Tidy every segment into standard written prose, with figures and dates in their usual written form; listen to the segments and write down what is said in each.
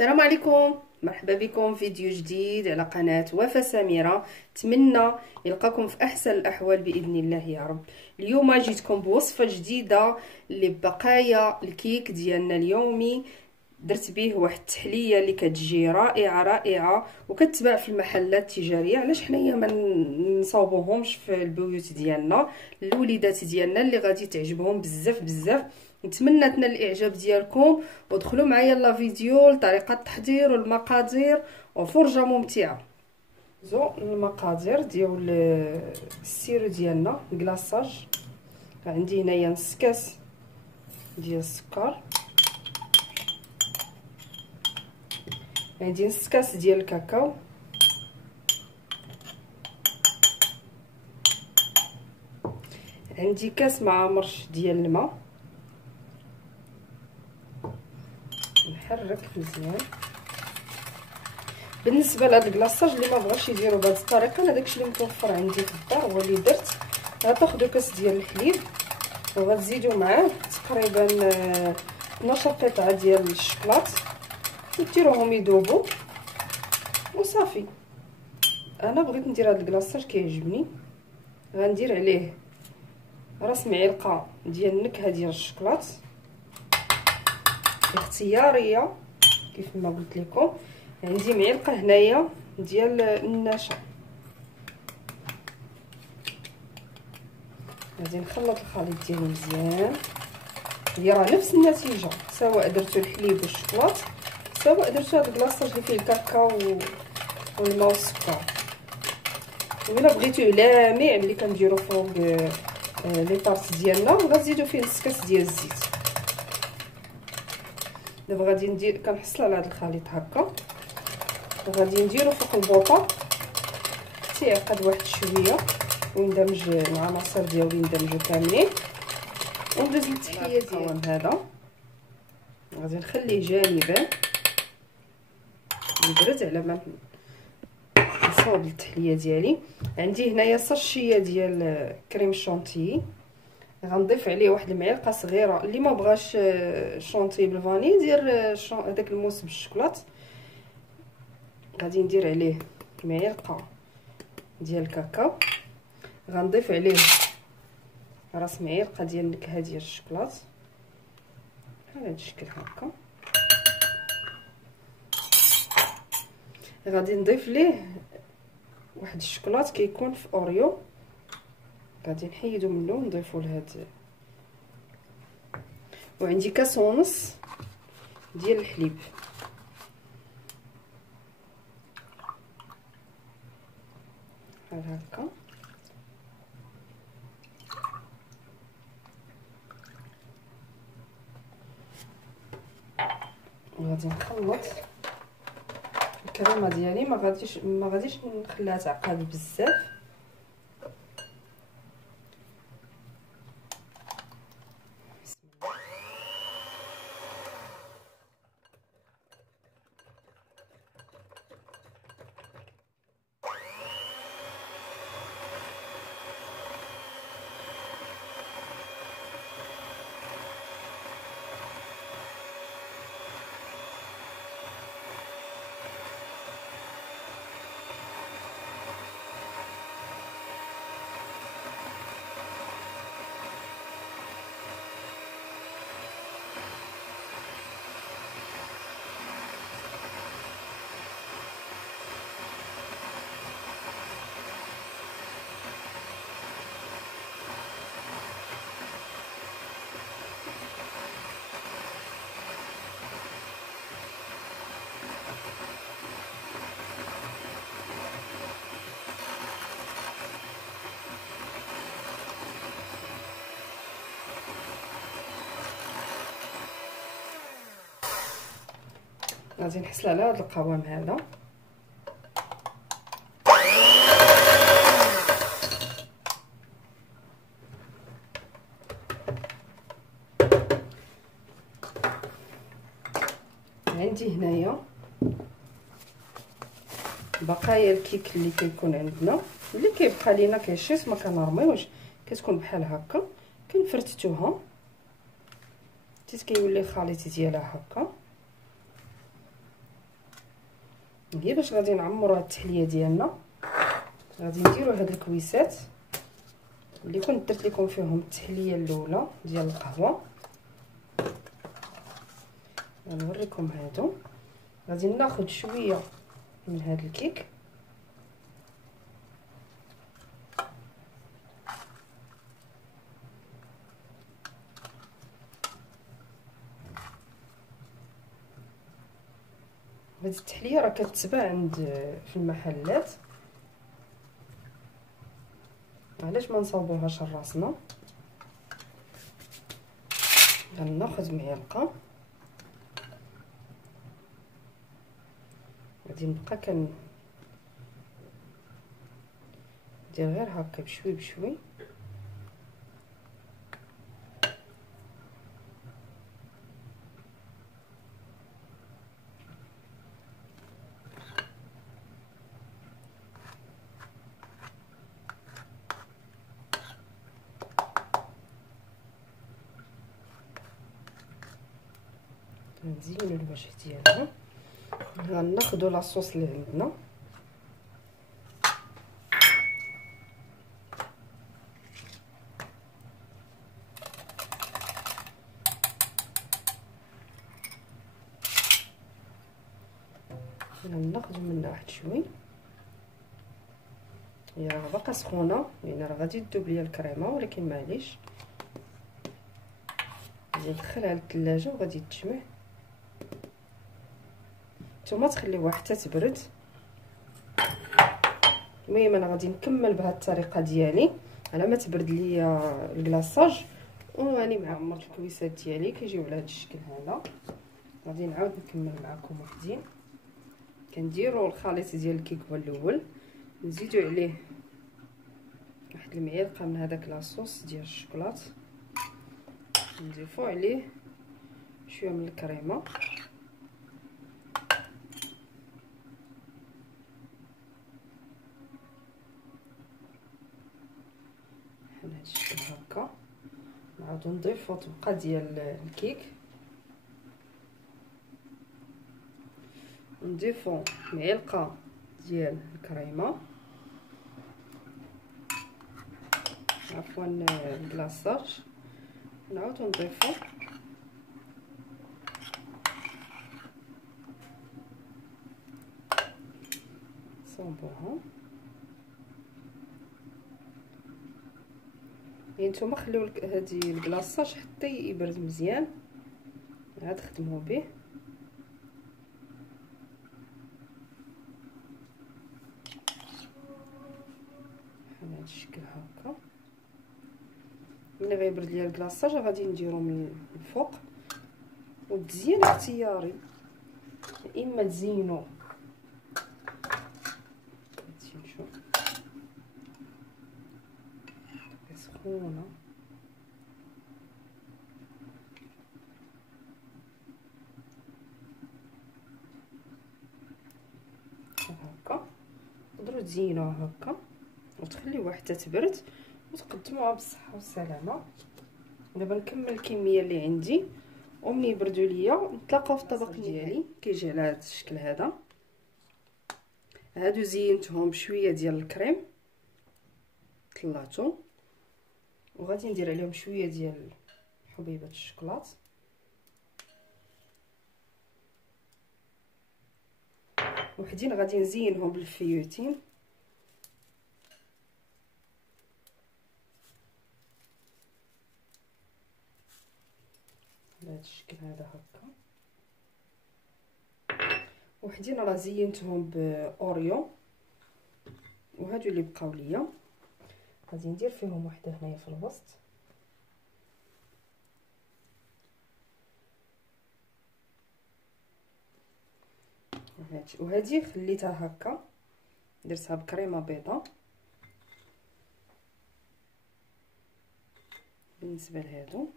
السلام عليكم، مرحبا بكم في فيديو جديد على قناة وفاء سميرة. نتمنى يلقاكم في احسن الاحوال باذن الله يا رب. اليوم جيتكم بوصفه جديده لبقايا الكيك ديالنا اليومي. درت به واحد التحليه اللي كتجي رائعه رائعه وكتباع في المحلات التجاريه. علاش حنايا ما نصاوبوهمش في البيوت ديالنا الوليدات ديالنا اللي غادي تعجبهم بزاف بزاف. نتمنى تنال الاعجاب ديالكم ودخلوا معايا لا فيديو لطريقه التحضير والمقادير وفرجه ممتعه. المقادير ديال السيرو ديالنا كلاصاج. عندي هنايا نص كاس ديال السكر، عندي نص كاس ديال الكاكاو، عندي كاس مع مرش ديال الماء. نحرك مزيان. بالنسبه لهاد الكلاصاج اللي ما بغاش يديروا بهذه الطريقه، انا داكشي اللي متوفر عندي في الدار هو اللي درت. غتاخذوا كاس ديال الحليب وغتزيدوا معاه تقريبا 12 قطعه ديال الشوكولات وديروهم يذوبوا وصافي. انا بغيت ندير هاد الكلاصاج كيعجبني. غندير عليه راس معلقه ديال النكهه ديال الشوكولات اختياريه كيف ما قلت لكم. عندي معلقه هنايا ديال النشا. غادي نخلط الخليط ديالي مزيان. هي راه نفس النتيجه سواء درتو الحليب والشوكولات سواء درتو هاد الكلاصاج اللي فيه الكاكاو والماء والسكر. وإلا بغيتو لامع اللي كنديرو فوق لي طارت ديالنا غتزيدو فيه نص كاس ديال الزيت. دابا غادي ندير كنحصل على هذا الخليط هكا وغادي نديرو فوق البوطه حتى يعقد واحد شويه ويندمج مع العناصر ديالو يندمجوا كاملين. وندوز للتحليه ديال القوام هذا. غادي نخليه جانبا يبرد على ما نصاوب التحليه ديالي. عندي هنايا صرشيه ديال كريم شونتيي، غنضيف عليه واحد المعلقه صغيره. اللي ما بغاش شونتي بالفاني يدير هذاك الموس بالشوكولات. غادي ندير عليه معلقه ديال الكاكاو، غنضيف عليه راس معلقه ديال النكهه ديال الشوكولات على هذا الشكل هكا. غادي نضيف ليه واحد الشوكولات كيكون في اوريو، غادي نحيدو منه ونضيفو لهاد. وعندي كاس ونص ديال الحليب. بحال هكا. وغادي نخلط الكريمه ديالي. ما غاديش نخليها تعقد بزاف. غادي نحصل على هذا القوام هذا. عندي هنايا بقايا الكيك اللي كيكون عندنا اللي كيبقى لينا كيشيط ما كنرميوش، كتكون بحال هكا. كنفرتتوها حتى كيولي الخليط ديالها هكا. هي باش غادي نعمروا هاد التحليه ديالنا. غادي نديروا هاد الكويسات اللي كنت درت لكم فيهم التحليه الاولى ديال القهوه. غنوريكم هادو. غادي ناخذ شويه من هاد الكيك، هاد التحليه راه كتباع عند في المحلات، علاش ما نصاوبوهاش لراسنا. غناخذ معلقه، غادي نبقى ندير غير هكا بشوي بشوي. نزينو الوجه ديالها. غناخدو لاصوص اللي عندنا، غناخدو منها واحد شوي. هي راه باقا سخونه، يعني راه غادي تذوب ليا الكريمه، ولكن معليش غادي ندخلها للثلاجه وغادي تجمع. نتوما تخليوها حتى تبرد. المهم انا غادي نكمل بهذه الطريقه ديالي على ما تبرد ليا الكلاصاج، وراني معمرت الكويسات ديالي كيجيو على هذا الشكل هذا. غادي نعاود نكمل معكم وحدين. كنديروا الخليط ديال الكيك هو الاول، نزيدو عليه واحد المعلقه من هذاك لاصوص ديال الشوكولات، نضيفو عليه شويه من الكريمه، بحال هاد الشكل هكا. نعاودو نضيفو طبقه ديال الكيك، نضيفو معلقه ديال الكريمه، عفوا الكلاصاج، نعاودو نضيفو صوبوها. يعني نتوما خليو هادي الكلاصاج حتى يبرد مزيان، عاد خدموا به. بحال هاد الشكل هكا. ملي غيبرد ليا الكلاصاج غادي نديرو من الفوق، والتزيين اختياري، يا اما تزينو نشوف سخونه هكا، تقدروا تزينوها هكا وتخليوها حتى تبرد وتقدموها بالصحه والسلامه. دابا نكمل الكميه اللي عندي، ومني يبردوا ليا نتلاقاو في الطبق ديالي. كيجي على هذا الشكل هذا. هادو زينتهم بشويه ديال الكريم طلعتو، وغادي ندير عليهم شويه ديال حبيبات الشوكولات، وحدين غادي نزينهم بالفيوتين. بهذا الشكل هذا هكا. وحدين راه زينتهم باوريو، وهادو اللي بقاو ليا غادي ندير فيهم وحده هنايا في الوسط. وهذه خليتها هكا، درتها بكريمه بيضاء. بالنسبه لهادو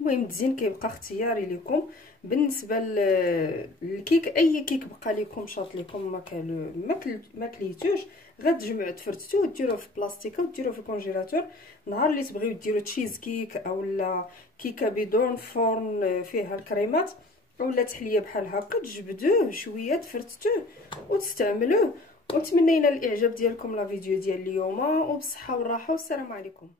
المهم التزيين كيبقى اختياري لكم. بالنسبه للكيك، اي كيك بقى لكم شاط لكم ما كليتوش، غتجمعوا تفرتو وديروه في بلاستيكه وديروه في الكونجيلاتور. نهار اللي تبغيو ديروا تشيز كيك اولا كيكه بدون فرن فيها الكريمات، اولا تحليه بحال هكا، تجبدوه شويه تفرتوه وتستعملوه. ونتمنى ينال الاعجاب ديالكم لا فيديو ديال اليوم، وبالصحه والراحه، والسلام عليكم.